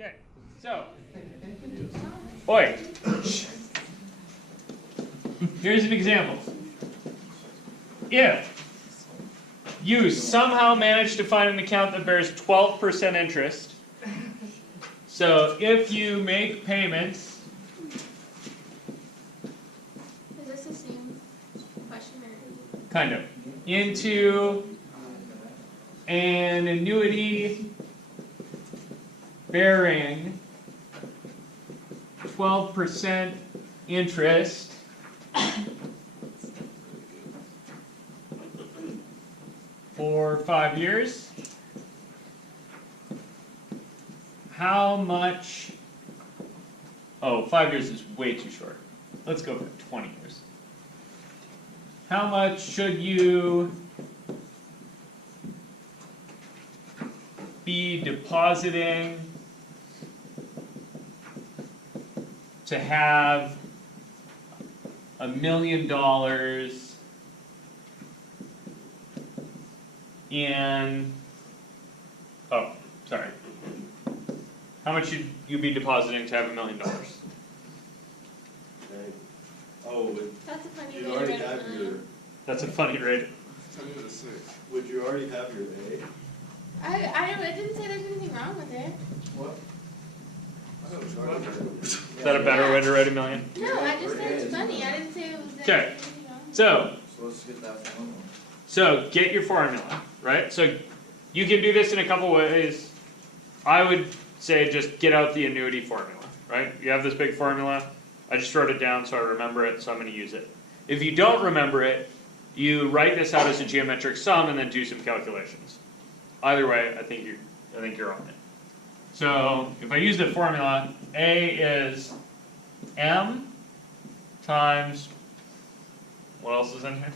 Okay, so, oi, here's an example. If you somehow manage to find an account that bears 12% interest, so if you make payments, is this the same question or? kind of, into an annuity bearing 12% interest for 5 years, how much, 5 years is way too short. Let's go for 20 years. How much should you be depositing to have $1 million in, how much should you be depositing to have $1 million? That's a funny you way already to have write it. your. That's a funny rate. 10 to the 6. Would you already have your A? I didn't say there's anything wrong with it. What? I thought it was already there. Is that a better way to write $1 million? No, I just said it's funny. I didn't say it was that. Okay. You know. So let's get that formula. So get your formula, right? So you can do this in a couple ways. I would say just get out the annuity formula, right? You have this big formula. I just wrote it down so I remember it, so I'm going to use it. If you don't remember it, you write this out as a geometric sum and then do some calculations. Either way, I think you're on it. So if I use the formula, A is M times, what else is in here?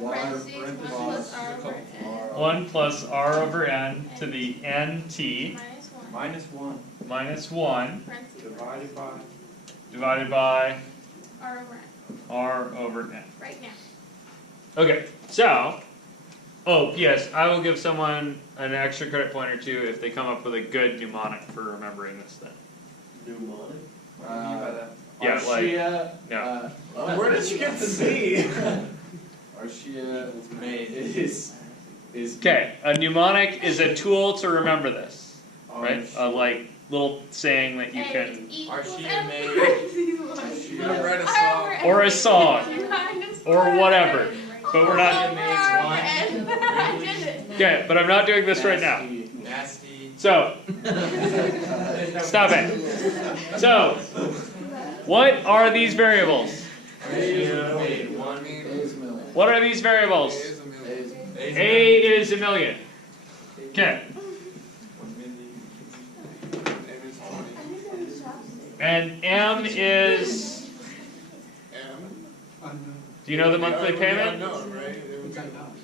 Parentheses, 1 plus R over N. 1 plus R over N to the NT Minus 1. minus 1 Parentheses. divided by R over N. R over N. Right now. Okay, so, yes, I will give someone an extra credit point or two if they come up with a good mnemonic for remembering this thing. Mnemonic? Yeah, like, no. Where did you get the Z? Arshia is Okay, a mnemonic is a tool to remember this, right? Like, little saying that you can, Arshia made write a song. or a song, or whatever, but we're not, okay, but I'm not doing this right now. nasty. So, stop it. So, what are these variables? What are these variables? A is $1 million. Okay. And M is, do you know the monthly payment?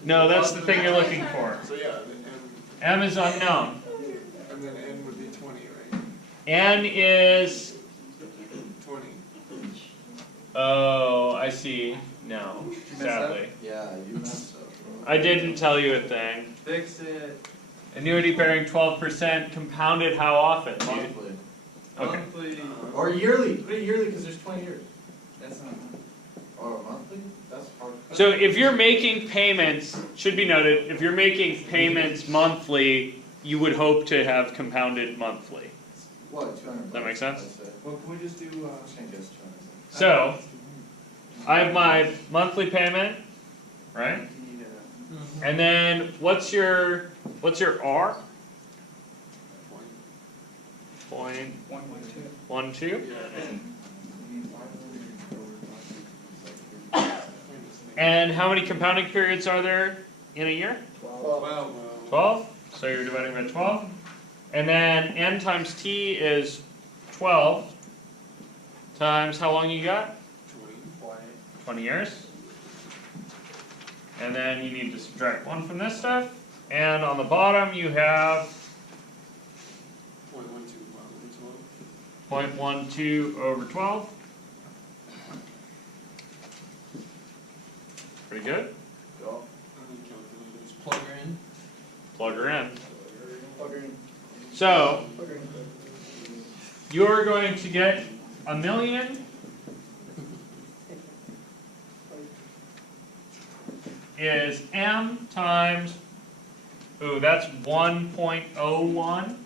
No, that's the thing you're looking for. So yeah, M is unknown. and then N would be 20, right? N is, 20. oh, I see. No, sadly. Yeah, you messed up. I didn't tell you a thing. Fix it. Annuity bearing 12% compounded how often? Monthly. Okay. Monthly. Or yearly. Put it yearly because there's 20 years. That's not. Or monthly? That's hard. So if you're making payments, should be noted, if you're making payments monthly, you would hope to have compounded monthly. What? 200. Does that make sense? Well, can we just do? I think it's 200. So I have my monthly payment, right? And then what's your R? 0.12. And how many compounding periods are there in a year? 12. So you're dividing by 12. And then N times T is 12 times how long you got? 20 years. And then you need to subtract 1 from this stuff. And on the bottom you have 0.12 over 12. Pretty good. Plug her in. Plug her in. So you're going to get a million is M times, ooh, that's 1.01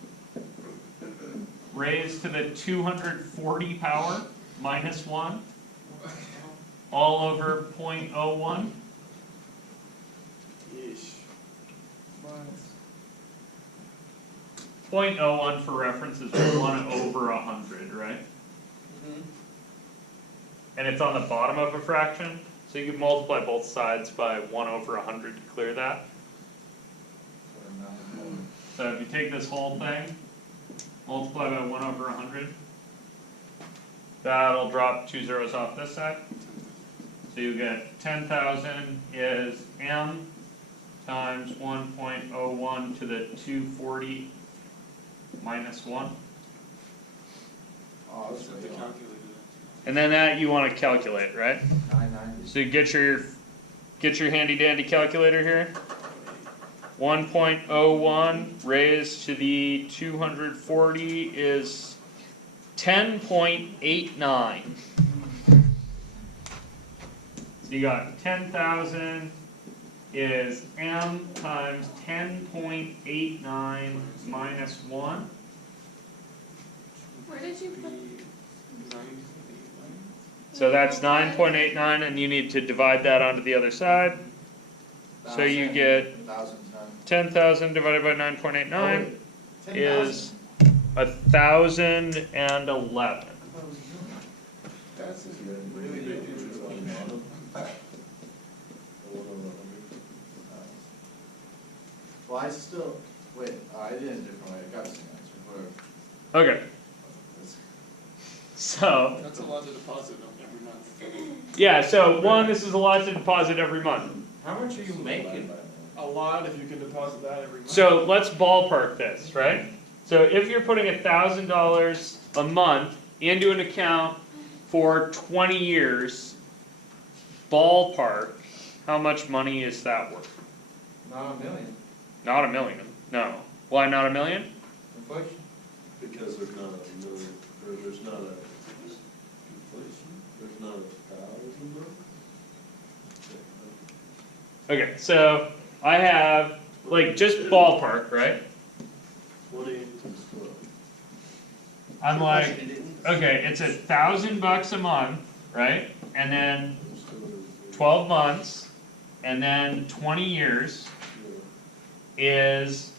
raised to the 240 power minus 1 all over 0.01. Yeesh. 0.01 for reference is 1 over 100, right? And it's on the bottom of a fraction, so you can multiply both sides by 1 over 100 to clear that. So if you take this whole thing, multiply by 1 over 100, that'll drop 2 zeros off this side. So you get 10,000 is M times 1.01 to the 240 minus 1. Oh, that's Set the really long. calculator. And then that you want to calculate, right? 990. So you get your handy dandy calculator here. 1.01 raised to the 240 is 10.89. So you got 10,000 is M times 10.89 minus 1. Where did you put? So that's 9.89, and you need to divide that onto the other side. So you get 10,000 divided by 9.89 is 1,011. That's a really big interest on that. Well, I still, wait, I did it a different way, I got some answer, whatever. Okay, so, That's a lot to deposit every month. yeah, so one, this is a lot to deposit every month. How much are you making? A lot if you can deposit that every month. So let's ballpark this, right? So if you're putting $1,000 a month into an account for 20 years, ballpark, how much money is that worth? Not a million. Not $1 million, no. Why not $1 million? Inflation? Because there's not a million, or there's not a inflation, there's not 1,000 bucks? Okay, so I have, like, just ballpark, right? 20 times 12. I'm like, okay, it's $1,000 a month, right? And then There's 200. 12 months, and then 20 years is,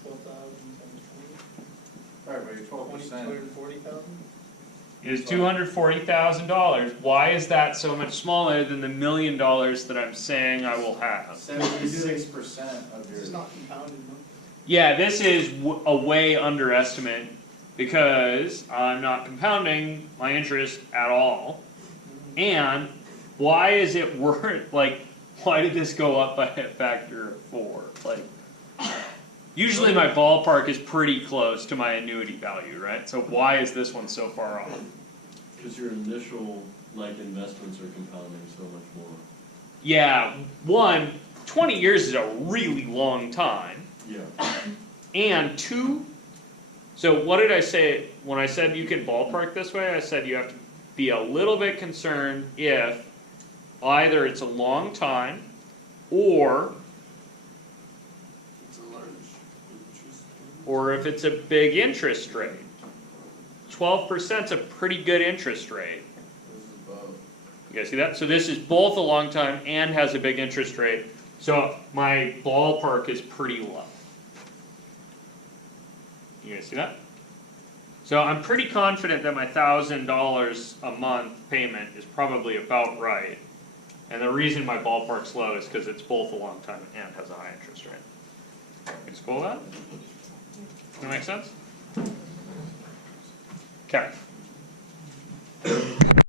Right, but you're 12%. is $240,000. Why is that so much smaller than the $1 million that I'm saying I will have? 76% of your. It's not compounded, no? Yeah, this is a way underestimate because I'm not compounding my interest at all. And why is it worth, like, why did this go up by a factor of 4? Like, usually my ballpark is pretty close to my annuity value, right? So why is this one so far off? Because your initial, like, investments are compounding so much more. Yeah, 20 years is a really long time. Yeah. And 2, so what did I say when I said you can ballpark this way? I said you have to be a little bit concerned if either it's a long time or It's a large interest. if it's a big interest rate. 12% is a pretty good interest rate. This is above. You guys see that? So this is both a long time and has a big interest rate. So my ballpark is pretty low. You guys see that? So I'm pretty confident that my $1,000 a month payment is probably about right. And the reason my ballpark's low is because it's both a long time and has a high interest rate. Can you school that? Does that make sense? Okay.